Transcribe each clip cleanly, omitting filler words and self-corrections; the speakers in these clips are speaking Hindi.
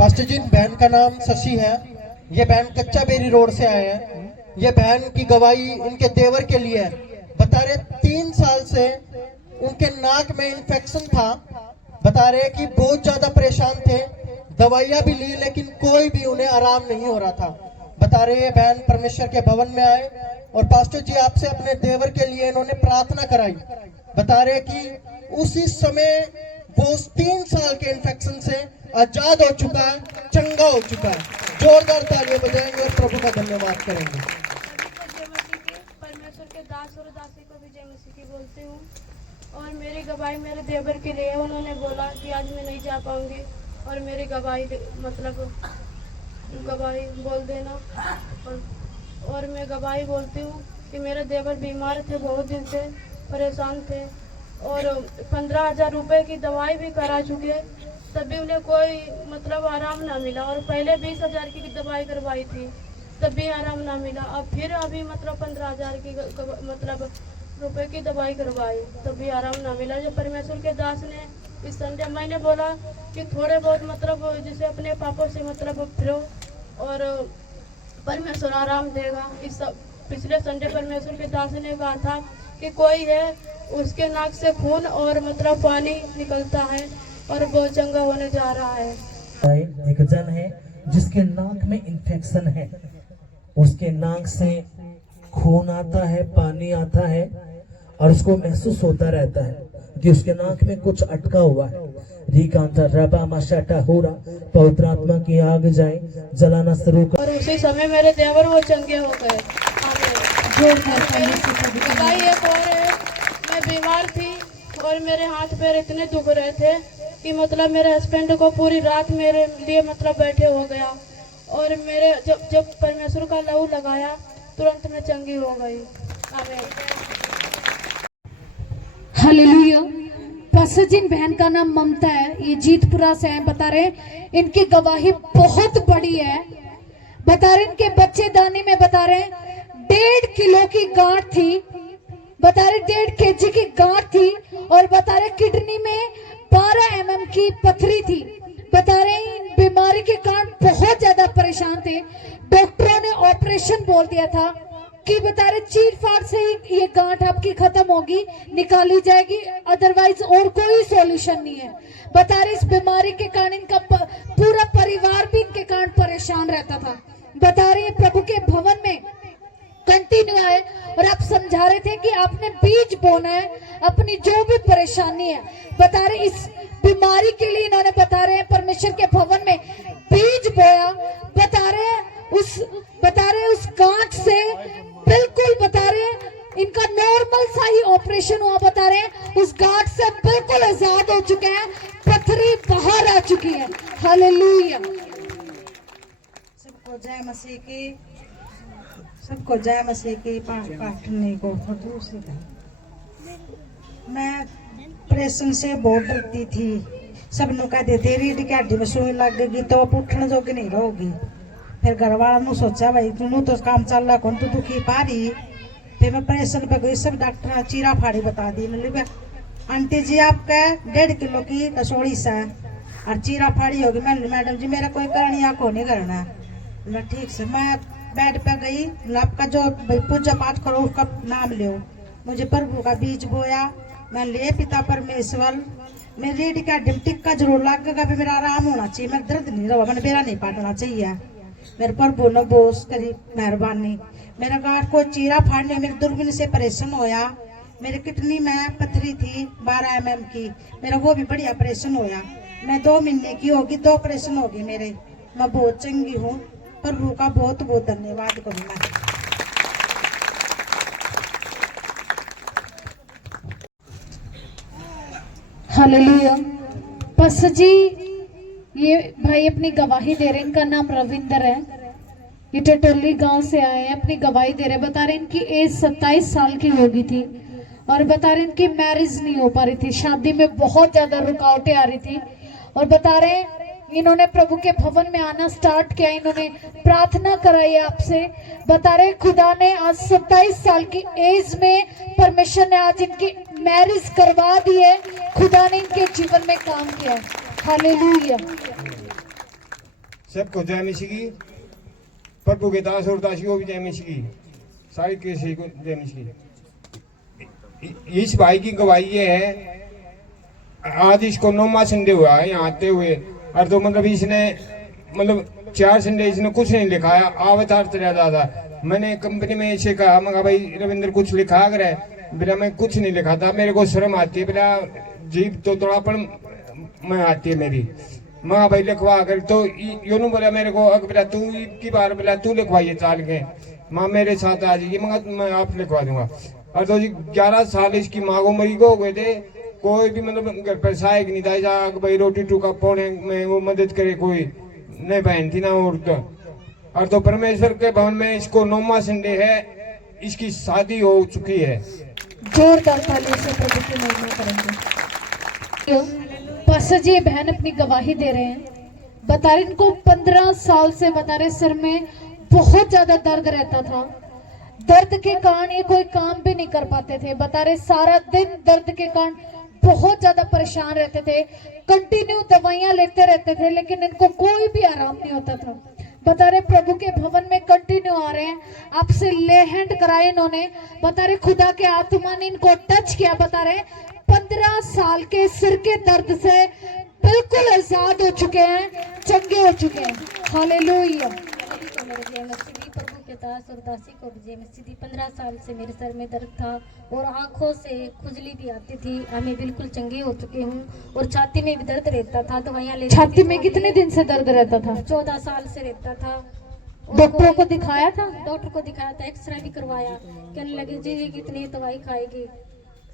पास्टर जी, बहन का नाम शशि है। ये बहन कच्चा बेरी रोड से आए हैं। ये बहन की गवाही इनके देवर के लिए है। बता रहे 3 साल से उनके नाक में इन्फेक्शन था। बता रहे कि बहुत ज्यादा परेशान थे, दवाइयां भी ली लेकिन कोई भी उन्हें आराम नहीं हो रहा था। बता रहे ये बहन परमेश्वर के भवन में आए और पास्टर जी आपसे अपने देवर के लिए इन्होंने प्रार्थना कराई। बता रहे कि उसी समय वो 3 साल के इन्फेक्शन से आजाद हो चुका है, चंगा हो चुका है। जोरदार तालियां बजाएंगे और प्रभु का धन्यवाद करेंगे। परमेश्वर के दास और दासी को भी जय मसीह की बोलती हूँ। और मेरी गवाही मेरे देवर के लिए, उन्होंने बोला कि आज मैं नहीं जा पाऊंगी और मेरी गवाही मतलब गवाही बोल देना। और मैं गवाही बोलती हूँ कि मेरे देवर बीमार थे, बहुत दिन से परेशान थे और 15,000 रुपये की दवाई भी करा चुके, तभी उन्हें कोई मतलब आराम ना मिला। और पहले 20,000 की दवाई करवाई थी, तब भी आराम ना मिला। अब फिर अभी मतलब 15,000 की मतलब रुपए की दवाई करवाई, तभी आराम ना मिला। जो परमेश्वर के दास ने इस संडे, मैंने बोला कि थोड़े बहुत मतलब जैसे अपने पापों से मतलब फिरो और परमेश्वर आराम देगा। इस पिछले संडे परमेश्वर के दास ने कहा था कि कोई है उसके नाक से खून और मतलब पानी निकलता है और वो चंगा होने जा रहा है। एक जन है जिसके नाक में इन्फेक्शन है, उसके नाक से खून आता है, पानी आता है और उसको महसूस होता रहता है कि उसके नाक में कुछ अटका हुआ है। रिकांता रबा मशाटा हो रहा, पवित्र आत्मा की आग जाए, जलाना शुरू कर। और उसी समय मेरे देवर वो चंगे हो गए। गवाही एक और है, मैं बीमार थी और मेरे हाथ पैर इतने दुख रहे थे कि मतलब मेरे हस्बैंड को पूरी रात मेरे लिए मतलब बैठे हो गया और मेरे जब परमेश्वर का लहू लगाया तुरंत मैं चंगी हो गई। आमीन। हालेलुया। पास्टर जी, बहन का नाम ममता है, ये जीतपुरा से है। बता रहे इनकी गवाही बहुत बड़ी है। बता रहे इनके बच्चेदानी में बता रहे 1.5 किलो की गांठ थी। बता रहे 1.5 केजी की गांठ थी और बता रहे किडनी में 12 mm की पथरी थी। बता रहे बीमारी के कारण बहुत ज्यादा परेशान थे। डॉक्टरों ने ऑपरेशन बोल दिया था कि बता रहे चीर फाड़ से ही ये गांठ आपकी खत्म होगी, निकाली जाएगी, अदरवाइज और कोई सॉल्यूशन नहीं है। बता रहे इस बीमारी के कारण इनका पूरा परिवार भी इनके कारण परेशान रहता था। बता रहे प्रभु के भवन में कंटिन्यू आए और आप समझा रहे थे कि आपने बीज बोना है अपनी जो भी परेशानी है। बता रहे इस बीमारी के लिए इन्होंने बता रहे परमेश्वर के भवन में बीज बोया। बता रहे उस गांठ से बिल्कुल बता रहे इनका नॉर्मल सा ही ऑपरेशन हुआ। बता रहे उस गांठ से बिल्कुल आजाद हो चुके हैं, पथरी बाहर आ चुकी है। हालेलुया। सबको जय मसीह की, सबको जय मसीह की। पाठने को मैं ऑपरेशन से बहुत डरती थी। सब नु कहते थे रीढ़ की हड्डी में सुई लग गई तो उठने जोगी नहीं रहोगी। फिर घर वाला सोचा भाई तू तो काम चल रहा कौन तू दुखी पा रही। फिर मैं ऑपरेशन पे गई, सब डॉक्टर चीरा फाड़ी बता दी। मतलब आंटी जी आपका 1.5 किलो की रसोड़ी सा और चीरा फाड़ी होगी। मैं मैडम जी मेरा कोई करनी आपको नहीं करना। मैं ठीक से मैं बेड पे गई, आपका जो पूजा पाठ करो उसका नाम लो। मुझे प्रभु का बीज बोया, मैं ले पिता परमेश्वर। मेरी रीढ़ का टिक्का जरूर लगेगा, मेरा आराम होना चाहिए, मेरा दर्द नहीं रहा, मैंने बेरा नहीं पाटना चाहिए। मेरे प्रभु ने बोस करी मेहरबानी। मेरा गांठ को चीरा फाड़ने मेरे दूरबीन से परेशान होया। मेरे किडनी में पथरी थी 12 mm की, मेरा वो भी बढ़िया ऑपरेशन होया। मैं 2 महीने की होगी, 2 ऑपरेशन होगी मेरे। मैं बहुत चंगी हूँ, प्रभु का बहुत बहुत धन्यवाद करूँगा। हालेलुया। पास्टर जी, ये भाई अपनी गवाही दे रहे हैं। इनका नाम रविंदर है, ये टटोली गांव से आए हैं, अपनी गवाही दे रहे। बता रहे इनकी एज 27 साल की हो गई थी और बता रहे इनकी मैरिज नहीं हो पा रही थी, शादी में बहुत ज्यादा रुकावटें आ रही थी। और बता रहे इन्होंने प्रभु के भवन में आना स्टार्ट किया, इन्होंने प्रार्थना कराई आपसे। बता रहे खुदा ने आज 27 साल की एज में परमेश्वर ने आज इनकी मैरिज करवा दी है। खुदा ने इनके जीवन में काम किया। हालेलुया। सबको जय मसीह की। प्रभु के दास और दासी को भी जय मसीह की। सारी कृषि को जय मसीह की। इस भाई की गवाही ये है, आज इसको 9वां संडे हुआ है यहाँ आते हुए, और तो मतलब इसने मतलब 4 संडे इसने कुछ नहीं लिखाया, अवतार चला जाता। मैंने कंपनी में इसे कहा, मगर भाई रविंद्र कुछ लिखा करे, बिना मैं कुछ नहीं लिखा था, मेरे को शर्म आती है, बिना जीभ तो थोड़ापन मैं आती है मेरी। मगर भाई लिखवा कर तो योनू बोला मेरे को, अगर बेटा तू की बार बोला तू लिखवाइए चाल के, माँ मेरे साथ आ जाइए, मगर मैं आप लिखवा दूंगा। और तो जी 11 साल इसकी माँ को मरी को हो गए थे, कोई भी मतलब घर पर सहायक नहीं था, जा भाई रोटी टूका पौने में वो मदद करे, कोई नहीं बहन थी ना औरत। और तो परमेश्वर के भवन में इसको 9वां संडे है, इसकी शादी हो चुकी है। जोरदार तालियों से प्रभु की महिमा करेंगे। पास्टर जी बहन अपनी गवाही दे रहे हैं, बता रहे इनको 15 साल से बता रहे सर में बहुत ज्यादा दर्द रहता था, दर्द के कारण ये कोई काम भी नहीं कर पाते थे। बता रहे सारा दिन दर्द के कारण बहुत ज्यादा परेशान रहते थे, कंटिन्यू दवाइयां लेते रहते थे, लेकिन इनको कोई भी आराम नहीं होता था। बता रहे प्रभु के भवन में कंटिन्यू आ रहे हैं, आपसे ले हैंड कराए इन्होंने। बता रहे खुदा के आत्मा ने इनको टच किया। बता रहे 15 साल के सिर के दर्द से बिल्कुल आजाद हो चुके हैं, चंगे हो चुके हैं। हालेलुया। प्रभु के दास और दासी को भी जय मसीह। 15 साल से मेरे सर में दर्द था और आंखों से खुजली भी आती थी, मैं बिल्कुल चंगी हो चुकी हूँ। और छाती में भी दर्द रहता था, दवाइयाँ ले। छाती में कितने दिन से दर्द रहता था? 14 साल से रहता था। डॉक्टरों को दिखाया था? डॉक्टर को दिखाया था, एक्सरे भी करवाया, कहने लगे जी कितनी दवाई खाएगी।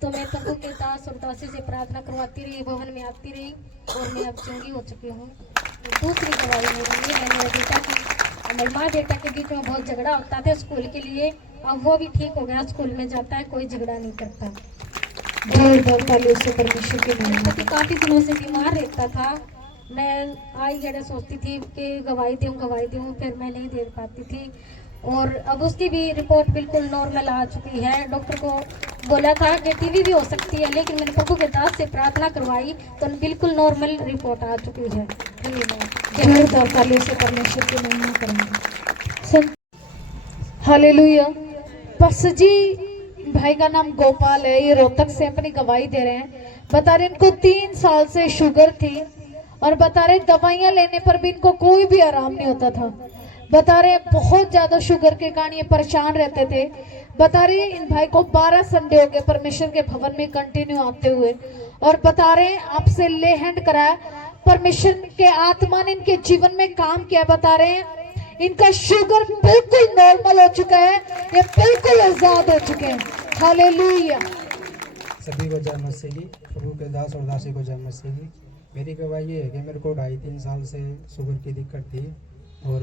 तो मैं प्रभु के दास और दासी से प्रार्थना करवाती रही, भवन में आती रही, और मैं अब चंगी हो चुकी हूँ। दूसरी दवाई मेरी है, मेरे बेटा की, मेरी माँ बेटा के बीच में बहुत झगड़ा होता था स्कूल के लिए, अब वो भी ठीक हो गया, स्कूल में जाता है, कोई झगड़ा नहीं करता। पति काफी दिनों से बीमार रहता था, मैं आई गड़े सोचती थी कि गवाही दूँ, फिर मैं नहीं दे पाती थी। और अब उसकी भी रिपोर्ट बिल्कुल नॉर्मल आ चुकी है। डॉक्टर को बोला था कि टीवी भी हो सकती है, लेकिन मैंने प्रभु के दास से प्रार्थना करवाई तो बिल्कुल नॉर्मल रिपोर्ट आ चुकी है। हालेलुया। पास्टर जी भाई का नाम गोपाल है, ये रोहतक से अपनी गवाही दे रहे हैं। बता रहे इनको 3 साल से शुगर थी, और बता रहे दवाइयां लेने पर भी इनको कोई भी आराम नहीं होता था। बता रहे बहुत ज्यादा शुगर के कारण ये परेशान रहते थे। बता रहे इन भाई को 12 संडे हो गए परमेश्वर के भवन में कंटिन्यू आते हुए, और बता रहे आपसे ले हैंड कराया, परमेश्वर के आत्मा ने इनके जीवन में काम किया। बता रहे हैं इनका शुगर बिल्कुल नॉर्मल हो चुका है, ये बिल्कुल आजाद हो चुके हैं। हालेलुया। सभी को जय मसीह की। प्रभु के दास और दासी को जय मसीह की। मेरी गवाही ये है कि मेरे को 2.5-3 साल से शुगर की दिक्कत थी, और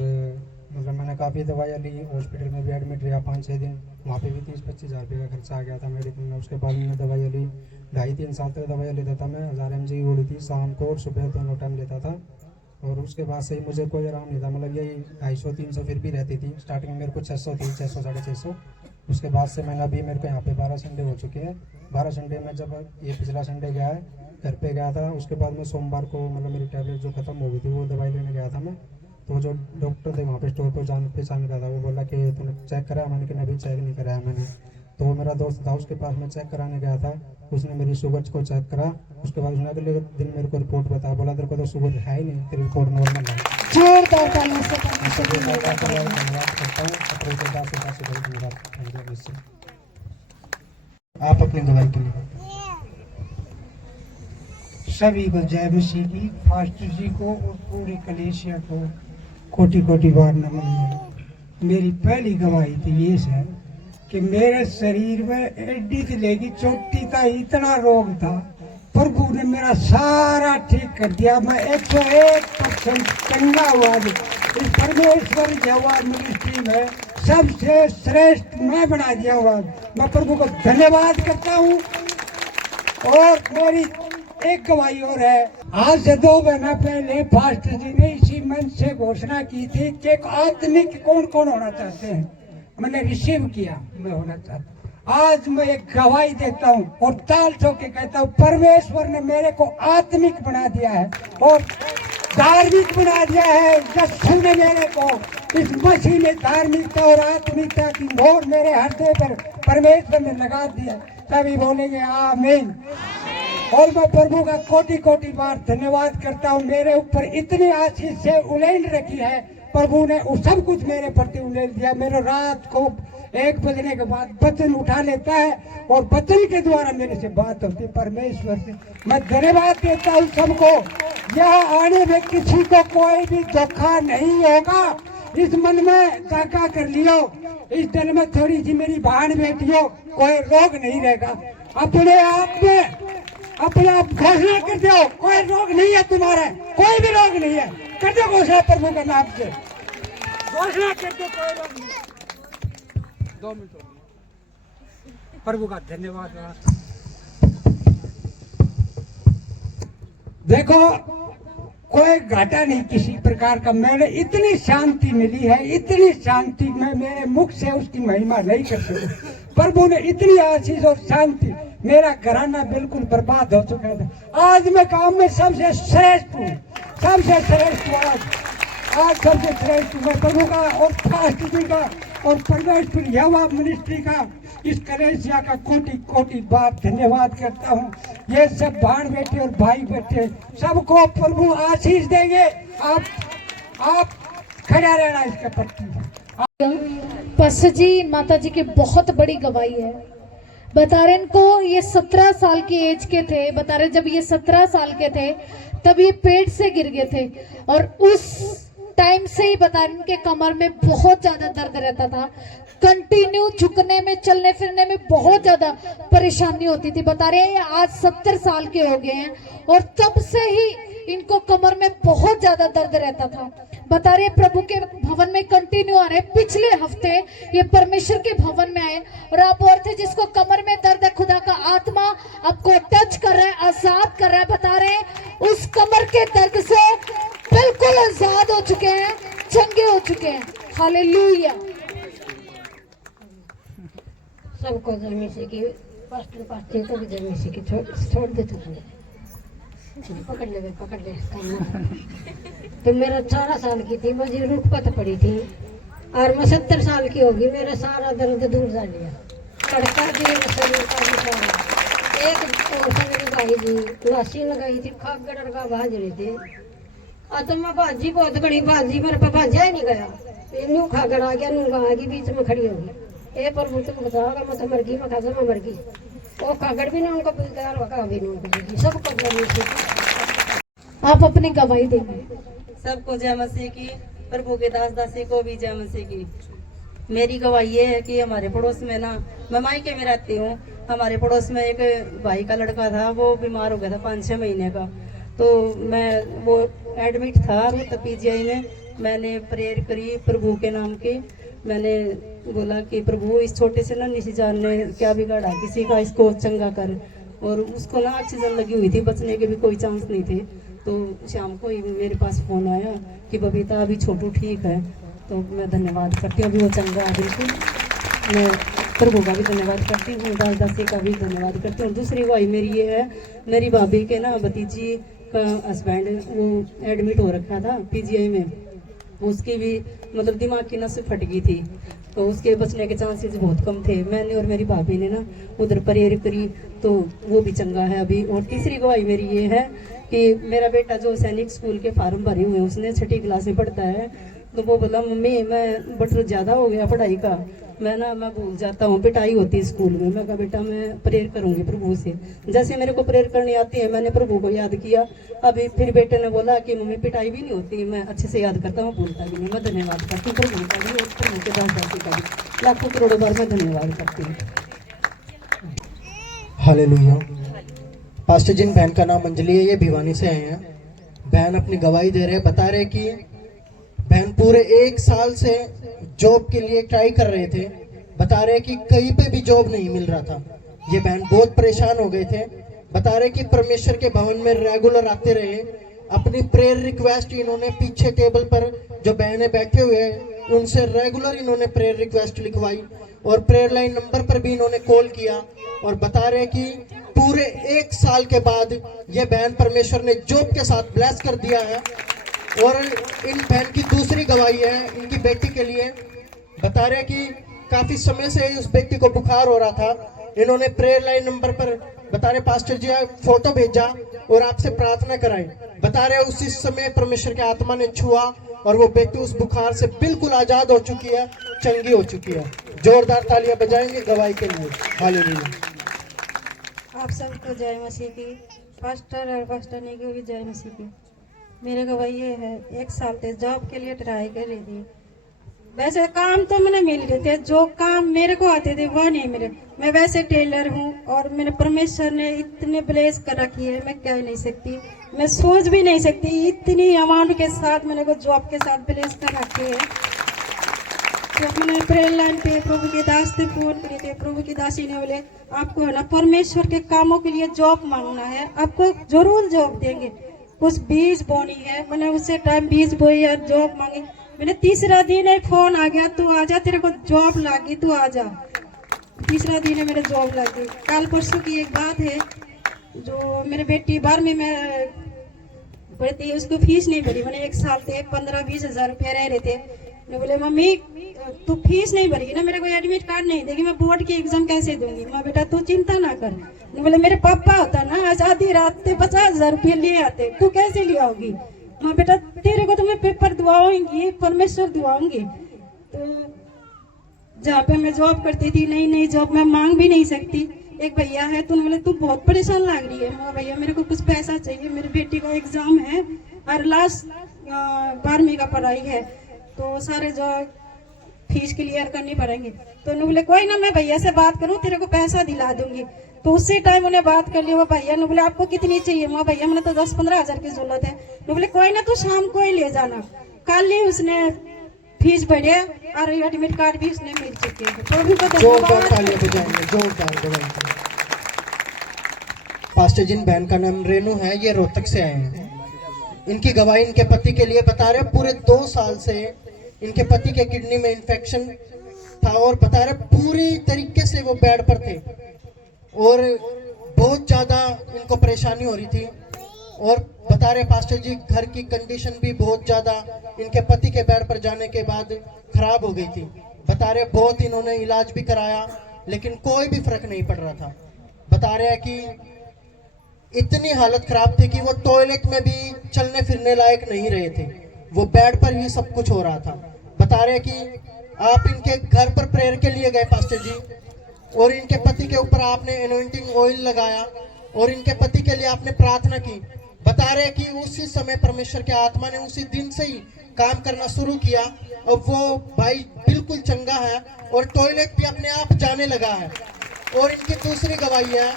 मतलब मैंने काफ़ी दवाइयाँ ली, हॉस्पिटल में भी एडमिट रहा 5-6 दिन, वहाँ पे भी 30-25 हज़ार रुपये का खर्चा आ गया था मेडिकल में। उसके बाद मैंने दवाइयाँ ली, 2.5-3 साल तक दवाइयाँ लेता था मैं। 1000 mg गोली थी, शाम को और सुबह दोनों टाइम लेता था, और उसके बाद से ही मुझे कोई आराम नहीं था। मतलब यही 250-300 फिर भी रहती थी। स्टार्टिंग में मेरे को 600 थी, 600-650। उसके बाद से मैंने अभी मेरे को यहाँ पे 12 संडे हो चुके हैं। 12 संडे में जब ये पिछला संडे गया है, घर पे गया था, उसके बाद में सोमवार को मतलब मेरी टैबलेट जो खत्म हो गई थी, वो दवाई लेने गया था मैं। तो जो डॉक्टर थे वहाँ पे स्टोर पर जान पहचान का था, वो बोला कि तूने चेक कराया? मैंने कि अभी चेक नहीं कराया मैंने। तो वो मेरा दोस्त था, उसके पास मैं चेक कराने गया था, उसने मेरी शुगर को चेक करा। उसके बाद उसने अगले दिन मेरे को रिपोर्ट बताया, बोला तेरे को तो शुगर है ही नहीं, तेरी रिपोर्ट नॉर्मल है। आप अपनी दवाई के लिए सभी को जय मसीह की। फास्टर जी को और पूरी कलेशिया को कोटि कोटि बार नमन। मेरी पहली गवाही तो ये है कि मेरे शरीर में एडी से लेगी चोटी तक इतना रोग था, प्रभु ने मेरा सारा ठीक कर दिया। मैं 101% चंगा हुआ। इस परमेश्वर जवा मिनिस्ट्री में सबसे श्रेष्ठ मैं बना दिया हुआ। मैं प्रभु को धन्यवाद करता हूँ। और मेरी एक गवाही और है, आज से 2 महीना पहले फास्टर जी ने इसी मंच से घोषणा की थी कि एक आत्मिक कौन कौन होना चाहते हैं। मैंने रिसीव किया, मैं होना चाहता। आज मैं एक गवाही देता हूँ और ताल ठोक के कहता हूँ, परमेश्वर ने मेरे को आत्मिक बना दिया है। और धार्मिक बना दिया है। यीशु ने मेरे को इस मसीह ने धार्मिकता और आत्मिकता की मोहर मेरे हृदय पर परमेश्वर ने लगा दिया। सभी बोलेंगे आमीन। और मैं प्रभु का कोटि कोटि बार धन्यवाद करता हूँ। मेरे ऊपर इतनी आशीष से उलेंड रखी है प्रभु ने, वो सब कुछ मेरे प्रति उलेंड दिया। मेरे रात को 1 बजने के बाद वचन उठा लेता है और वचन के द्वारा मेरे से बात होती है परमेश्वर से। मैं धन्यवाद देता हूँ सबको। यहाँ आने में किसी को कोई भी धोखा नहीं होगा। इस मन में ताका कर लियो, इस दिल में थोड़ी सी मेरी बहन बेटी हो, कोई रोग नहीं रहेगा। अपने आप में अपने आप घोषणा कर दो, कोई रोग नहीं है तुम्हारा, कोई भी रोग नहीं है। कर दो घोषणा प्रभु के नाम से, घोषणा कर दो, कोई रोग नहीं। 2 मिनट प्रभु का धन्यवाद। देखो कोई घाटा नहीं किसी प्रकार का। मैंने इतनी शांति मिली है, इतनी शांति मैं मेरे मुख से उसकी महिमा नहीं कर सकूं। प्रभु ने इतनी आशीष और शांति, मेरा घराना बिल्कुल बर्बाद हो चुका था। आज मैं काम में सबसे श्रेष्ठ हूँ, सबसे श्रेष्ठ हूँ। आज सबसे श्रेष्ठ हूँ मैं प्रभु का और फास्ट जी का और परमेश्वर यहोवा मिनिस्ट्री का, इस कलेसिया का कोटि कोटि बार धन्यवाद करता हूँ। ये सब बहन बेटे और भाई बेटे सबको प्रभु आशीष देंगे। आप खड़ा रहना इसके प्रति। पास्टर जी माता जी की बहुत बड़ी गवाही है। बता रहे इनको ये 17 साल की एज के थे। बता रहे जब ये 17 साल के थे तब ये पेट से गिर गए थे और उस टाइम से ही बता रहे इनके कमर में बहुत ज्यादा दर्द रहता था। कंटिन्यू झुकने में, चलने फिरने में बहुत ज्यादा परेशानी होती थी। बता रहे हैं आज 70 साल के हो गए हैं और तब से ही इनको कमर में बहुत ज्यादा दर्द रहता था। बता रहे प्रभु के भवन में कंटिन्यू आ रहे। पिछले हफ्ते ये परमेश्वर के भवन में आए और आप और थे जिसको कमर में दर्द है, खुदा का आत्मा आपको टच कर रहा है, आजाद कर रहा है। बता रहे उस कमर के दर्द से बिल्कुल आजाद हो चुके हैं, चंगे हो चुके हैं। हालेलुया। सबको जय मसीह की। पास्टर पास्टर को भी जय मसीह की। छोड़ दे तू, पकड़ ले तो मेरा 18 साल की थी, मुझे रुटपत पड़ी थी और मैं 70 साल की होगी। मेरा सारा दर्द दूर जा लिया। कड़का भी शरीर का निशान। एक औरत मेरी भाई जी लाशी लगाई थी, खागड़ का भाज रहे थे। तो मैं भाजी बहुत घड़ी भाजी, मेरे पे भाजा ही नहीं गया। नू खागड़ आ गया, नू आ गई, बीच में खड़ी होगी। ए प्रभु तुम बताओगा, मैं तो मर गई, मैं खाजा मैं मर गई। वो खागड़ भी नहीं उनको बेकार वका भी नहीं उनको, सबको। आप अपनी गवाही देंगे। सबको जय मसीह की। प्रभु के दास दासी को भी जय मसीह की। मेरी गवाही ये है कि हमारे पड़ोस में ना, मैं मायके में रहती हूँ, हमारे पड़ोस में एक भाई का लड़का था, वो बीमार हो गया था 5-6 महीने का। तो मैं वो एडमिट था तो पीजीआई में। मैंने प्रेयर करी प्रभु के नाम की। मैंने बोला कि प्रभु इस छोटे से ना निशी जान ने क्या बिगाड़ा किसी का, इसको चंगा कर। और उसको ना ऑक्सीजन लगी हुई थी, बचने के भी कोई चांस नहीं थे। तो शाम को ही मेरे पास फोन आया कि बबीता अभी छोटू ठीक है। तो मैं धन्यवाद करती हूँ, अभी वो चंगा है बिल्कुल। मैं प्रभु का भी धन्यवाद करती हूँ, दास दासी का भी धन्यवाद करती हूँ। और दूसरी गवाही मेरी ये है, मेरी भाभी के ना भतीजी का हस्बैंड वो एडमिट हो रखा था पीजीआई में। उसकी भी मतलब दिमाग की नस फट गई थी, तो उसके बचने के चांसेस बहुत कम थे। मैंने और मेरी भाभी ने ना उधर प्रेयर करी तो वो भी चंगा है अभी। और तीसरी गवाही मेरी ये है कि मेरा बेटा जो सैनिक स्कूल के फार्म भरे हुए, उसने 6ठी क्लास में पढ़ता है। तो वो बोला मम्मी मैं बटर ज़्यादा हो गया पढ़ाई का, मैं भूल जाता हूँ, पिटाई होती है स्कूल में। मैं कहा बेटा मैं प्रेयर करूँगी प्रभु से। जैसे मेरे को प्रेयर करनी आती है, मैंने प्रभु को याद किया। अभी फिर बेटे ने बोला कि मम्मी पिटाई भी नहीं होती, मैं अच्छे से याद करता हूँ, भूलता भी नहीं। मैं धन्यवाद करती हूँ प्रभु का भी और प्रभु के दास दासी का भी लाखों करोड़ों बार मैं धन्यवाद करती हूँ। हालेलुया। पास्टर जिन बहन का नाम अंजलि है, ये भिवानी से आए हैं। बहन अपनी गवाही दे रहे हैं, बता रहे कि बहन पूरे 1 साल से जॉब के लिए ट्राई कर रहे थे। बता रहे कि कहीं पे भी जॉब नहीं मिल रहा था। ये बहन बहुत परेशान हो गए थे। बता रहे कि परमेश्वर के भवन में रेगुलर आते रहे। अपनी प्रेयर रिक्वेस्ट इन्होंने पीछे टेबल पर जो बहनें बैठे हुए हैं उनसे रेगुलर इन्होंने प्रेयर रिक्वेस्ट लिखवाई और प्रेयर लाइन नंबर पर भी इन्होंने कॉल किया। और बता रहे कि पूरे 1 साल के बाद ये बहन परमेश्वर ने जॉब के साथ ब्लेस कर दिया है। और इन बहन की दूसरी गवाही है इनकी बेटी के लिए। बता रहे कि काफी समय से उस व्यक्ति को बुखार हो रहा था। इन्होंने प्रेयर लाइन नंबर पर बता रहे पास्टर जी फोटो भेजा और आपसे प्रार्थना कराई। बता रहे उसी समय परमेश्वर के आत्मा ने छुआ और वो व्यक्ति उस बुखार से बिल्कुल आजाद हो चुकी है, चंगी हो चुकी है। जोरदार तालियां बजाएंगे गवाही के लिए। हालेलुया। आप सबको जय मसीह की। पास्टर और पास्टरनी को भी जय मसीह की। मेरे गवाही ये है, 1 साल से जॉब के लिए ट्राई कर रही थी। वैसे काम तो मैंने मिल रहे थे, जो काम मेरे को आते थे वो नहीं मिले। मैं वैसे टेलर हूँ और मेरे परमेश्वर ने इतने ब्लेस कर रखी है, मैं कह नहीं सकती, मैं सोच भी नहीं सकती। इतनी अमाउंट के साथ मैंने को जॉब के साथ ब्लेस कर रखी है। तो मैंने प्रेयर लाइन पे प्रभु के दास से फोन किए थे। प्रभु की दासी ने बोले आपको है ना परमेश्वर के कामों के लिए जॉब मांगना है, आपको जरूर जॉब देंगे। कुछ बीज बोनी है, मैंने उससे टाइम बीज बोई और जॉब मांगी। मैंने तीसरा दिन एक फोन आ गया, तू आजा, तेरे को जॉब लगी, तू आजा। तीसरा दिन है मेरे जॉब लगी। कल परसों की एक बात है, जो मेरी बेटी 12वीं में पढ़ती है, उसको फीस नहीं भरी। मैंने 1 साल से 15-20 हजार रुपये रह रहे थे। मैं बोले मम्मी तू फीस नहीं भरेगी ना, मेरे को एडमिट कार्ड नहीं देगी, मैं बोर्ड की एग्जाम कैसे दूंगी। मैं बेटा तू चिंता ना कर। मैं बोले मेरे पापा होता ना आज आधी रात से 50,000 रुपये लिए आते, तू कैसे ले आओगी। मैं बेटा तेरे को तो मैं पेपर दुआऊंगी, परमेश्वर दुआऊंगी। तो जहाँ पे मैं जॉब करती थी, नई नई जॉब मैं मांग भी नहीं सकती। एक भैया है, तो बोले तू बहुत परेशान लग रही है। मैं भैया मेरे को कुछ पैसा चाहिए, मेरी बेटी का एग्जाम है और लास्ट 12वीं का पढ़ाई है, तो सारे जो फीस क्लियर करनी पड़ेंगे। तो उन्होंने बोले कोई ना, मैं भैया से बात करूँ, तेरे को पैसा दिला दूंगी। तो उसी टाइम उन्हें बात कर ली। वो भैया ने बोले आपको कितनी चाहिए। मैं भैया मैंने तो 10-15 हजार की जरूरत है। वो बोले कोई ना, तू शाम को ही ले जाना। कल ही उसने फीस भरे और एडमिट कार्ड भी उसने मिल चुके हैं। प्रभु का जोरदार तालियां बजाएंगे, जोरदार बजाएंगे। पास्टर जिन बहन का नाम रेनू है, ये रोहतक से आए हैं। इनकी गवाही इनके पति के लिए बता रहे पूरे 2 साल से इनके पति के किडनी में इन्फेक्शन था और बता रहे पूरी तरीके से वो बेड पर थे और बहुत ज्यादा इनको परेशानी हो रही थी। और बता रहे पास्टर जी घर की कंडीशन भी बहुत ज्यादा इनके पति के बेड पर जाने के बाद खराब हो गई थी। बता रहे बहुत इन्होंने इलाज भी कराया लेकिन कोई भी फर्क नहीं पड़ रहा था। बता रहे हैं कि इतनी हालत खराब थी कि वो टॉयलेट में भी चलने फिरने लायक नहीं रहे थे, वो बेड पर ही सब कुछ हो रहा था। बता रहे कि आप इनके घर पर प्रेयर के लिए गए पास्टर जी और इनके पति के ऊपर आपने एनॉइंटिंग ऑयल लगाया और इनके पति के लिए आपने प्रार्थना की। बता रहे कि उसी समय परमेश्वर के आत्मा ने उसी दिन से ही काम करना शुरू किया और वो भाई बिल्कुल चंगा है और टॉयलेट भी अपने आप जाने लगा है। और इनकी दूसरी गवाही है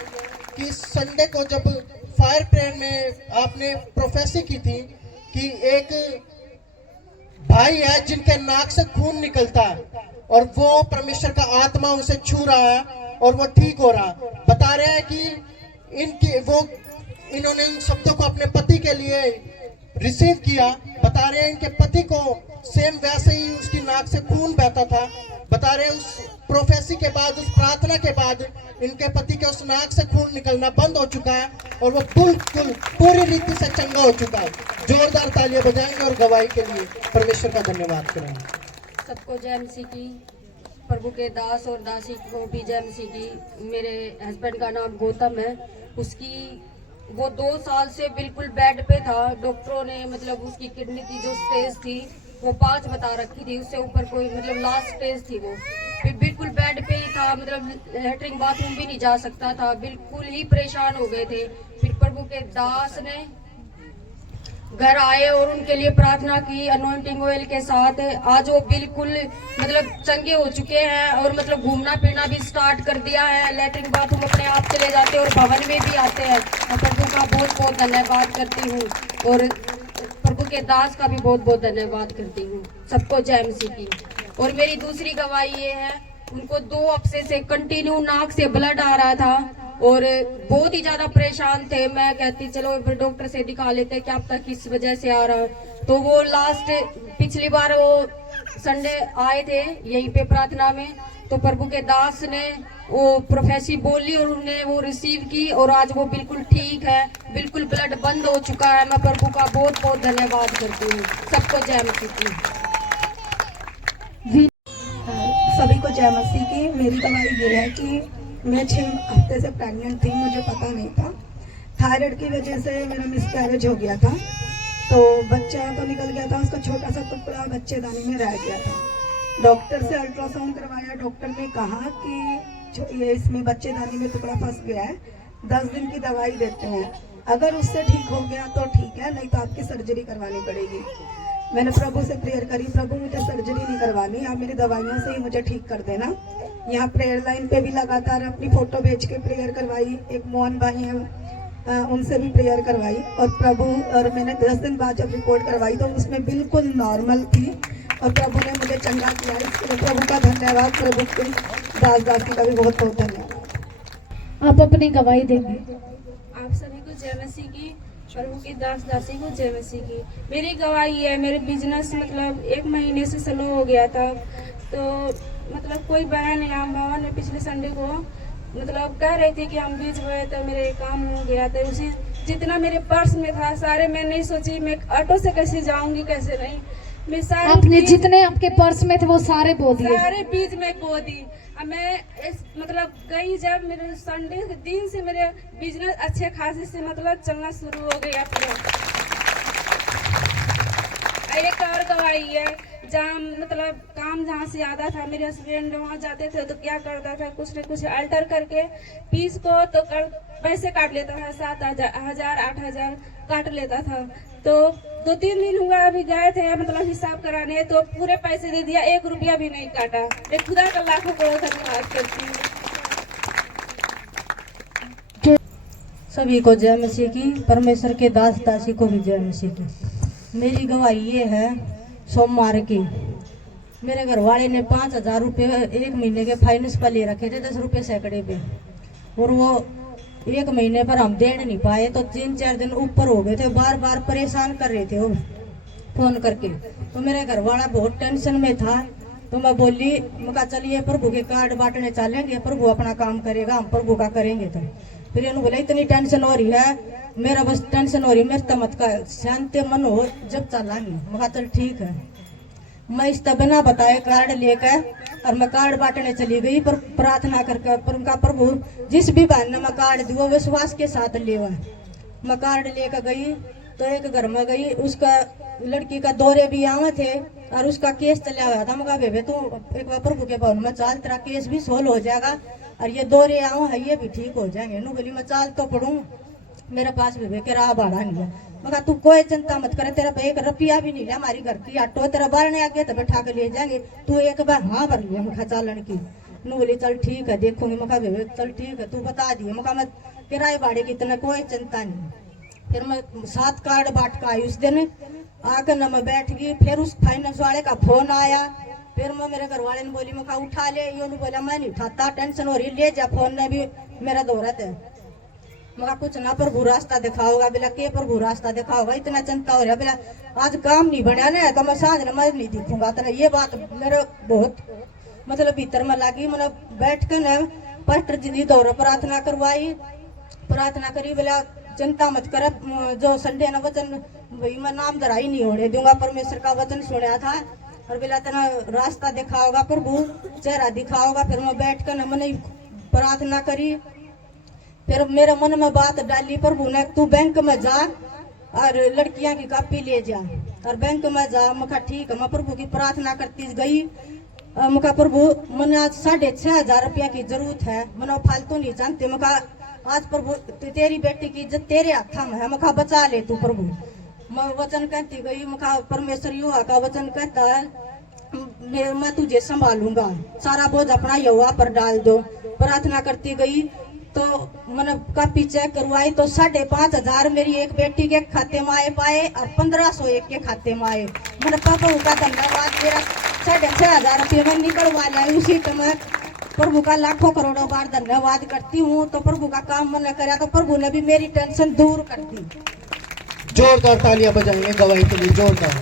कि संडे को जब फायर प्रेयर में आपने प्रोफेसी की थी कि एक भाई है जिनके नाक से खून निकलता है और वो परमेश्वर का आत्मा उसे छू रहा है और वो ठीक हो रहा। बता रहे हैं कि इन्होंने इन शब्दों को अपने पति के लिए रिसीव किया। बता रहे हैं इनके पति को सेम वैसे ही उसकी नाक से खून बहता था। बता रहे उस प्रोफेसी के बाद, उस प्रार्थना के बाद इनके पति के उस नाक से खून निकलना बंद हो चुका है और वो बिल्कुल पूरी रीति से चंगा हो चुका है। जोरदार तालियां बजाएंगे और गवाही के लिए परमेश्वर का धन्यवाद करेंगे। सबको जय मसीह की। प्रभु के दास और दासी को भी जय मसीह की। मेरे हस्बैंड का नाम गौतम है। वो 2 साल से बिल्कुल बेड पे था। डॉक्टरों ने मतलब उसकी किडनी की जो स्टेज थी वो 5 बता रखी थी, उससे ऊपर कोई मतलब लास्ट स्टेज थी। वो फिर बिल्कुल बेड पे ही था, मतलब लेटरिन बाथरूम भी नहीं जा सकता था, बिल्कुल ही परेशान हो गए थे। फिर प्रभु के दास ने घर आए और उनके लिए प्रार्थना की अनॉइंटिंग ऑयल के साथ। आज वो बिल्कुल मतलब चंगे हो चुके हैं और मतलब घूमना फिरना भी स्टार्ट कर दिया है। लेटरिन बाथरूम अपने आप चले जाते हैं और भवन में भी आते हैं। मैं प्रभु का बहुत बहुत धन्यवाद करती हूँ और प्रभु के दास का भी बहुत बहुत धन्यवाद करती हूँ। सबको जय मसीह की। और मेरी दूसरी गवाही ये है, उनको 2 हफ्ते से कंटिन्यू नाक से ब्लड आ रहा था और बहुत ही ज्यादा परेशान थे। मैं कहती चलो डॉक्टर से दिखा लेते क्या पता किस वजह से आ रहा है। तो वो लास्ट पिछली बार वो संडे आए थे यहीं पे प्रार्थना में, तो प्रभु के दास ने वो प्रोफेसी बोली और उन्होंने वो रिसीव की और आज वो बिल्कुल ठीक है, बिल्कुल ब्लड बंद हो चुका है। मैं प्रभु का बहुत बहुत धन्यवाद करती हूँ। सबको जय मसीह की। सभी को जय मसीह की। मेरी गवाही ये है कि मैं 6 हफ्ते से प्रेग्नेंट थी, मुझे पता नहीं था। थायराइड की वजह से मेरा मिसकैरेज हो गया था, तो बच्चा तो निकल गया था, उसका छोटा सा टुकड़ा बच्चेदानी में रह गया था। डॉक्टर से अल्ट्रासाउंड करवाया, डॉक्टर ने कहा कि ये इसमें बच्चेदानी में टुकड़ा फंस गया है, 10 दिन की दवाई देते हैं, अगर उससे ठीक हो गया तो ठीक है, नहीं तो आपकी सर्जरी करवानी पड़ेगी। मैंने प्रभु से प्रेयर करी, प्रभु मुझे सर्जरी नहीं करवानी, आप मेरी दवाइयों से ही मुझे ठीक कर देना। यहाँ प्रेयर लाइन पे भी लगातार अपनी फोटो भेज के प्रेयर करवाई, एक मोहन भाई हैं उनसे भी प्रेयर करवाई, और प्रभु और मैंने 10 दिन बाद जब रिपोर्ट करवाई तो उसमें बिल्कुल नॉर्मल थी और प्रभु ने मुझे चंगा किया। इसके लिए प्रभु का धन्यवाद, प्रभु के दास दासी का भी बहुत बहुत धन्यवाद। आप अपनी गवाही देंगे। आप सभी को जय मसीह की, प्रभु के दास दासी को जय मसीह की। मेरी गवाही है, मेरे बिजनेस मतलब 1 महीने से स्लो हो गया था, तो मतलब कोई बहन या मामा ने पिछले संडे को मतलब कह रही थी कि हम बीज बोए तो मेरे काम हो गया था। उसी जितना मेरे पर्स में था सारे, मैं नहीं सोची मैं ऑटो से कैसे जाऊंगी कैसे नहीं, मैं सारे आपने जितने आपके पर्स में थे वो सारे बो दिए। सारे बीज में बो दी। अब मैं इस मतलब गई जब मेरे संडे के दिन से मेरे बिजनेस अच्छे खासे से मतलब चलना शुरू हो गया। एक और गवाही है, जहाँ मतलब काम जहाँ से आता था, मेरे हस्बैंड वहाँ जाते थे तो क्या करता था, कुछ न कुछ अल्टर करके पीस को तो पैसे काट लेता था, 7,000 8,000 काट लेता था। तो 2-3 दिन हुआ अभी गए थे मतलब हिसाब कराने, तो पूरे पैसे दे दिया, 1 रुपया भी नहीं काटा। मैं खुदा का लाखों करोड़ धन्यवाद करती हूँ। सभी को जय मसीह की, परमेश्वर के दास दासी को भी जय मसीह की। मेरी गवाही ये है, सोमवार की मेरे घर वाले ने 5,000 रुपये 1 महीने के फाइनेंस पर ले रखे थे, 10 रुपये सैकड़े पे, और वो 1 महीने पर हम दे नहीं पाए, तो 3-4 दिन ऊपर हो गए थे। बार बार परेशान कर रहे थे वो फोन करके, तो मेरे घर वाला बहुत टेंशन में था। तो मैं बोली, मैं कहा चलिए प्रभु के कार्ड बांटने चलेंगे, प्रभु अपना काम करेगा, हम प्रभु का करेंगे। तो फिर इन्होंने बोला इतनी टेंशन हो रही है, मेरा बस टेंशन हो रही है, मेरे तो मत का शांति मन हो जब चलांगे। मैं कहा चल ठीक है। मैं इस बिना बताए कार्ड लेकर और मैं कार्ड बांटने चली गई, पर प्रार्थना करके पर उनका प्रभु जिस भी बहन ने मैं कार्ड दिया विश्वास के साथ लेवा। मैं कार्ड लेकर गई तो एक घर में गई, उसका लड़की का दौरे भी आवे थे और उसका केस चला हुआ था। मैं कहा बेबे तू एक बार प्रभु के भवन में चाल, तेरा केस भी सोल्व हो जाएगा और ये दौरे आओ है ये भी ठीक हो जाएंगे। नू बोली मैं चाल तो पढ़ूं, मेरे पास बेबे के राह भाड़ा नहीं है। मैं कहा तू कोई चिंता मत करे, तेरा 1 रुपया भी नहीं है, हमारी घर की ऑटो तेरा बाहर ने आगे तो बैठा के ले जाएंगे, तू एक बार हाँ भर लिया। मैं चालन की नू बोली चल ठीक है देखूंगी। मैं कहा बेबे चल ठीक है तू बता दिए। मैं कहा मैं किराए भाड़े की इतना कोई चिंता नहीं। फिर मैं 7 कार्ड बांट कर आई उस दिन, आकर न मैं बैठ गई। फिर उस फाइनेंस वाले का फोन आया, फिर मैं मेरे घर वाले ने बोली, मैं कहा उठा ले, ये बोला मैं नहीं उठाता, टेंशन हो रही, ले जा, फोन ने भी मेरा दोहरत है। मगर कुछ ना प्रभु रास्ता दिखाओगा, बोला के प्रभु रास्ता दिखाओगा, इतना चिंता हो रहा, बोला आज काम नहीं बना ना तो मैं सांझ नमाज नहीं दिखूंगा। तो ये बात मेरे बहुत मतलब भीतर में लगी। मैंने बैठ कर न पास्टर जी दौरा प्रार्थना करवाई, प्रार्थना करी, बोला चिंता मत कर, जो संडे ना वचन वही मैं नाम धराई नहीं होने दूंगा, परमेश्वर का वचन सुना था और बोला तेरा रास्ता दिखाओगा प्रभु, चेहरा दिखाओगा। फिर मैं बैठ कर न मैंने प्रार्थना करी। फिर मेरे मन में बात डाली प्रभु ने, तू बैंक में जा और लड़कियां की कॉपी ले जा और बैंक में जा। मैं कहा ठीक है। मैं प्रभु की प्रार्थना करती गई। मैं कहा प्रभु मैंने आज 6,500 रुपया की जरूरत है, मैंने फालतू नहीं जानती। मैं कहा आज प्रभु तेरी बेटी की इज्जत तेरे हाथ में है, मैं कहा बचा ले तू प्रभु। मैं वचन कहती गई, मैं कहा परमेश्वर युवा का वचन कहता है मैं तुझे संभालूंगा, सारा बोझ अपना युवा पर डाल दो। प्रार्थना करती गई तो मैंने कॉपी चेक करवाई तो 5,500 मेरी एक बेटी के खाते में आए पाए और 1,500 एक के खाते में आए। मैंने पापा का धन्यवाद, मेरा 6,500 रुपये में निकलवा लिया उसी समय। प्रभु का लाखों करोड़ों बार धन्यवाद करती हूँ। तो प्रभु का काम मैंने करा तो प्रभु ने भी मेरी टेंशन दूर कर दी। जोरदार तालियां बजाएंगे गवाही के लिए, जोरदार।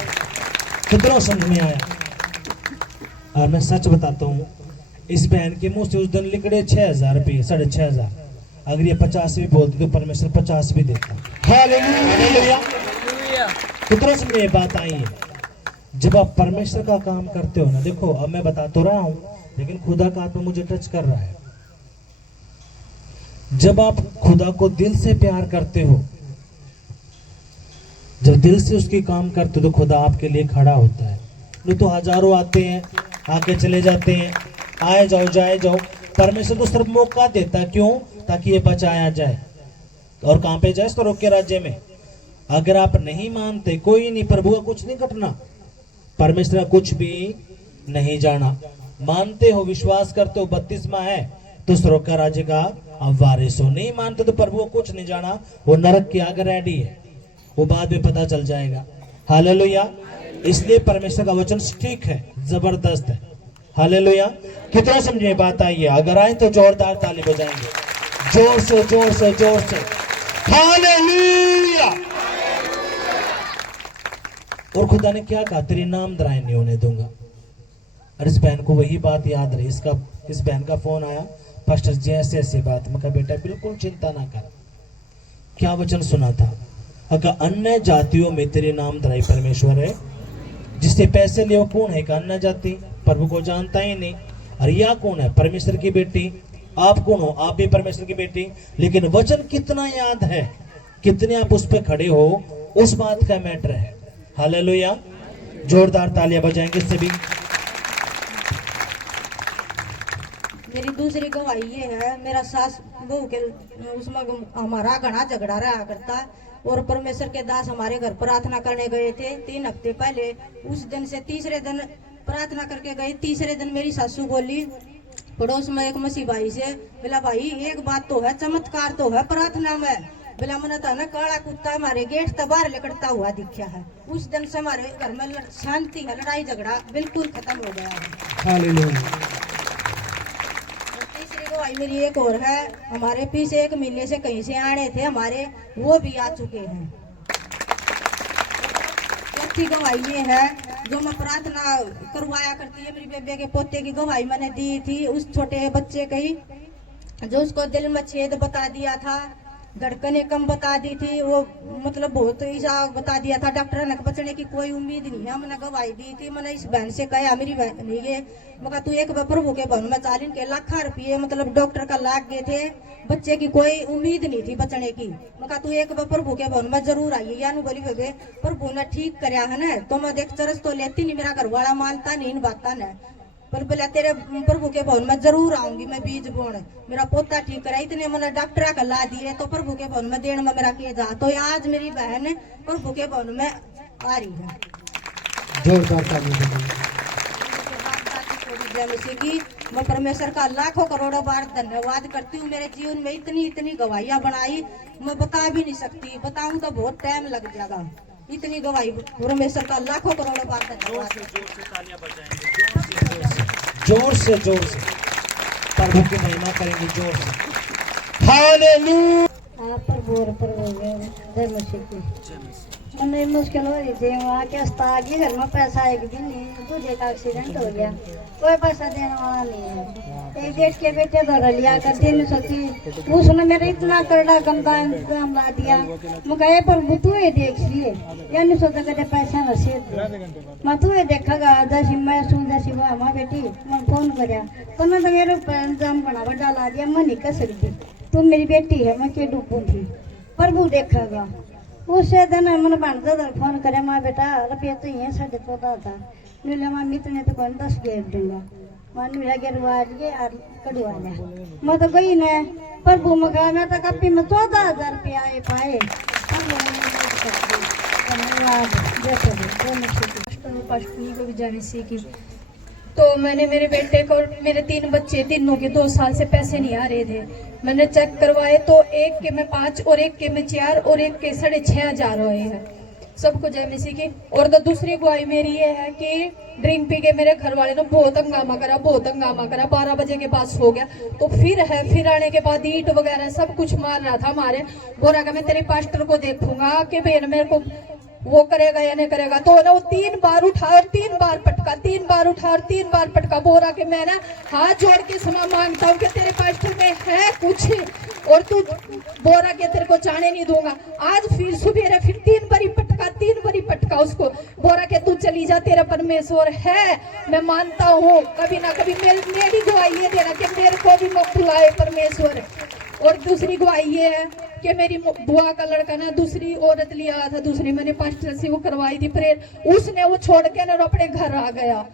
कितना समझ में आया? और मैं सच बताता हूँ, इस बहन के मुंह से उस दिन निकले 6,000 रुपये, 6,500। अगर ये 50 भी बोलती तो परमेश्वर 50 भी देता। हालेलुया। कितना समझ में ये बात आई है? जब आप परमेश्वर का काम करते हो ना, देखो अब मैं बता तो रहा हूँ, लेकिन खुदा का आत्मा मुझे टच कर रहा है। जब आप खुदा को दिल से प्यार करते हो, जब दिल से उसकी काम करते हो, तो खुदा आपके लिए खड़ा होता है। नहीं तो हजारों आते हैं, आके चले जाते हैं, आए जाओ जाए जाओ। परमेश्वर तो सिर्फ मौका देता है, क्यों? ताकि ये बचाया जाए। और कहां पे जाए? स्वर्ग के राज्य में। अगर आप नहीं मानते, कोई नहीं, प्रभु का कुछ नहीं घटना, परमेश्वर का कुछ भी नहीं जाना। मानते हो, विश्वास करते हो, बपतिस्मा है तो स्वर्ग का राज्य का आप वारिस हो। नहीं मानते तो प्रभु को कुछ नहीं जाना, वो नरक की आग रेडी है, वो बाद में पता चल जाएगा। हालेलुया। इसलिए परमेश्वर का वचन ठीक है, जबरदस्त है। हालेलुया। कितना समझे बात आई है? अगर आए तो जोरदार ताली बजाएंगे, जोर से जोर से जोर से। हालेलुया। और खुदा ने क्या कहा? तेरी नाम दराय नहीं होने दूंगा। और इस बहन को वही बात याद रही। इस बहन का फोन आया, पास्टर जी ऐसे ऐसे बात। मैं कहा बेटा बिल्कुल चिंता ना कर। क्या वचन सुना था? अगर अन्य जातियों में तेरे नाम दराई परमेश्वर है। जिससे पैसे ले वो कौन है? अन्य जाति, प्रभु को जानता ही नहीं। और यह कौन है? परमेश्वर की बेटी। आप कौन हो? आप भी परमेश्वर की बेटी। लेकिन वचन कितना याद है, कितने आप उस पर खड़े हो, उस बात का मैटर है। हालेलुया। जोरदार तालियां बजाएंगे सभी। मेरी दूसरी गवाही ये है, मेरा सास बहू के उसमें हमारा घना झगड़ा रहा करता। और परमेश्वर के दास हमारे घर प्रार्थना करने गए थे 3 हफ्ते पहले। उस दिन से तीसरे दिन प्रार्थना करके गई। तीसरे दिन मेरी सासू बोली पड़ोस में एक मसीह भाई से, बोला भाई एक बात तो है, चमत्कार तो है प्रार्थना में। बोला मैंने तो ना काला कुत्ता हमारे गेट तक बाहर लिकड़ता हुआ दिखा है। उस दिन से हमारे घर में शांति है, लड़ाई झगड़ा बिल्कुल खत्म हो गया है। हालेलुया। तीसरी गवाही मेरी एक और है। हमारे पीछे 1 महीने से कहीं से आने थे हमारे, वो भी आ चुके हैं। अच्छी गवाही ये है, जो मैं प्रार्थना करवाया करती है, मेरी बेबे के पोते की गवाही मैंने दी थी। उस छोटे बच्चे की जो उसको दिल में छेद बता दिया था, धड़कनें कम बता दी थी, वो मतलब बहुत ऐसा बता दिया था, डॉक्टर ने बचने की कोई उम्मीद नहीं है। मैंने गवाही दी थी। मैंने इस बहन से कहा, मेरी बहन ये मगर तू एक बार प्रभु के भवन में 40 के लाख रुपये मतलब डॉक्टर का लाग गए थे, बच्चे की कोई उम्मीद नहीं थी बचने की। मगर तू एक बार प्रभु के भवन में जरूर आई। यानी बोली बेबे प्रभु ने ठीक कराया है ना, तो मैं देख चरस तो लेती नहीं, मेरा घर वाला मानता नहीं इन बातों ने, पर बोला तेरे प्रभु के भवन में जरूर आऊंगी मैं बीज बोने। मेरा पोता ठीक करा, इतने मैंने डॉक्टर का ला दिए, तो प्रभु के भवन में देने में मेरा के जा। तो आज मेरी बहन प्रभु के भवन में आ रही है। जोरदार ताली की मैं परमेश्वर का लाखों करोड़ों बार धन्यवाद करती हूँ। मेरे जीवन में इतनी गवाहियाँ बनाई, मैं बता भी नहीं सकती। बताऊँ तो बहुत टाइम लग जाएगा। इतनी गवाही परमेश्वर का लाखों करोड़ों बार धन्यवाद। जोर से प्रभु की महिमा करेंगे, जोर से। हालेलुया। जय मसीह। मैंने मुश्किल हो रही थी, वहाँ के अस्ताद के घर में पैसा एक दिन नहीं, दूसरे का एक्सीडेंट हो गया, कोई पैसा देने वाला नहीं है। एक जेठ के बेटे धर लिया कर देने सोची, उसने मेरे इतना करड़ा गंदा इंतजाम ला दिया। मैं गए पर तू ये देख लिए, या नहीं सोचा कहते पैसा नसीब मैं तू ये देखेगा। जैसी मैं सुन जैसी वह माँ बेटी मैं फोन कराया तो मैं तो मेरे इंतजाम बना बड़ा ला दिया। मैं नहीं कर सकती, तू मेरी बेटी है, मैं क्यों डूबूंगी, प्रभु देखेगा। उससे दिन मैंने भांजा फोन करे, माँ बेटा रुपये तो ये 14.5 था, नीले माँ इतने तो कौन 10 गेट दूंगा। मैं नीला गिरवा दिए और कड़वा लिया। मैं तो गई न प्रभु में गया, मैं तो कपी में 14,000 रुपया आए पाए। पश्चिमी को भी जाने सीखी। तो मैंने मेरे बेटे को, मेरे 3 बच्चे, तीनों के 2 साल से पैसे नहीं आ रहे थे। मैंने चेक करवाए तो एक के में 5 और एक के में 4 और एक के 6,500 हुए हैं। सबको जय मसीह की। और तो दूसरी गवाही मेरी ये है कि ड्रिंक पी के मेरे घर वाले ने बहुत हंगामा करा, 12 बजे के पास हो गया। तो फिर आने के बाद ईंट वगैरह सब कुछ मार रहा था हमारे। बोल रहा मैं तेरे पास्टर को देखूंगा कि बहन मेरे को वो करेगा या नहीं करेगा। तो ना वो 3 बार उठा और 3 बार पटका, 3 बार उठा और 3 बार पटका। बोला कि मैं ना हाथ जोड़ के क्षमा मांगता हूँ कि तेरे पास्टर में है कुछ और तू बोरा के तेरे को जाने नहीं दूंगा। आज फिर सुबह फिर 3 बारी पटका उसको। बोरा के तू चली जा, तेरा परमेश्वर है, मैं मानता हूँ। कभी ना कभी मेरी गवाही ये देना कि मेरे को भी मत बुलाए परमेश्वर। और दूसरी गवाही ये है कि मेरी बुआ का लड़का ना दूसरी औरत लिया था, दूसरी मैंने पास्टर से वो करवाई थी प्रेयर, उसने वो छोड़ के ना अपने घर आ गया।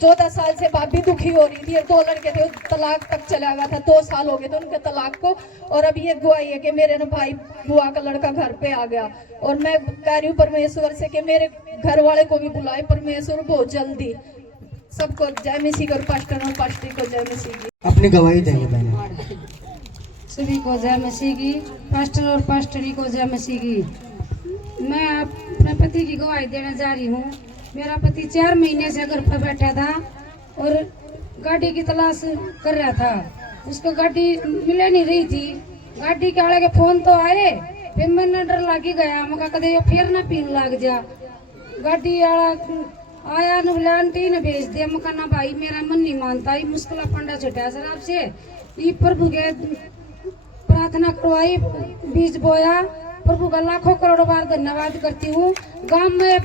14 साल से भाभी दुखी हो रही थी और 2 लड़के थे, तलाक तक चला गया था, 2 साल हो गए थे उनके तलाक को। और अब ये गवाही है कि मेरे ना भाई बुआ का लड़का घर पे आ गया। और मैं कह रही हूँ परमेश्वर से कि मेरे घर वाले को भी बुलाए परमेश्वर बहुत जल्दी। सबको जय मसीह और पास्टर और पास्टरी को जय मसीह की। अपनी गवाही देंगे मैंने। सभी को जय मसीह की, पास्टर और पास्टरी को जय मसीह की। मैं अपने पति की गवाही देने जा रही हूँ। मेरा पति 4 महीने से घर पर बैठा था और गाड़ी की तलाश कर रहा था। उसको गाड़ी मिले नहीं रही थी। गाड़ी के आगे के फोन तो आए, फिर मैंने डर लगी गया, मैं कदे फिर ना पीन लग जा। गाड़ी वाला आया न बोले आंटी ने भेज दिया। मैं कहना भाई मेरा मन नहीं मानता, ये मुश्किल पंडा छुटा सर आपसे। ये प्रभु के प्रार्थना करवाई, बीज बोया, प्रभु का लाखों करोड़ों बार धन्यवाद करती हूँ। गांव में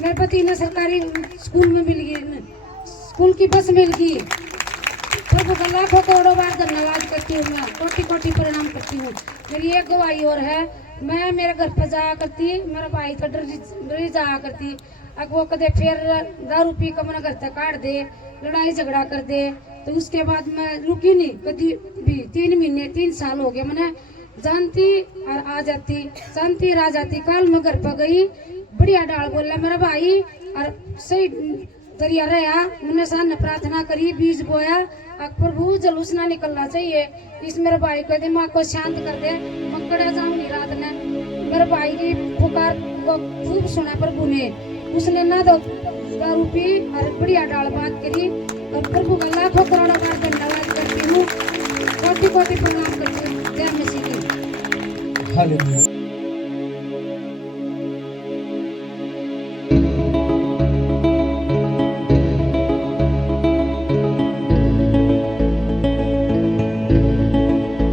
मेरे पति ने सरकारी स्कूल में मिल गई, स्कूल की बस मिल गई। प्रभु का लाखों करोड़ों बार धन्यवाद करती हूँ, मैं कोटि कोटि प्रणाम करती हूँ। मेरी एक गवाही और है, मैं मेरे घर पर जाया करती, मेरा भाई तो डरी जाया करती। अब वो कदे फिर दारू पी कर मेरा घर तक काट दे, लड़ाई झगड़ा कर दे, तो उसके बाद मैं रुकी नहीं कभी भी। 3 महीने 3 साल हो गए, मैंने जानती और आ जाती, जानती और आ जाती। कल मैं घर पर गई, बढ़िया डाल बोला मेरा भाई और सही तरिया रहा। मैंने सामने प्रार्थना करी, बीज बोया, प्रभु जलूस ना निकलना चाहिए। इस मेरे भाई को दिमाग को शांत कर दे, मकड़ा जाऊंगी रात ने। मेरे भाई की पुकार को खूब सुना प्रभु ने, उसने ना तो दारू पी और बढ़िया डाल बात करी। और प्रभु का लाखों करोड़ों बार धन्यवाद करती हूँ, कोटि कोटि प्रणाम करती हूँ। जय मसीह की। हालेलुया।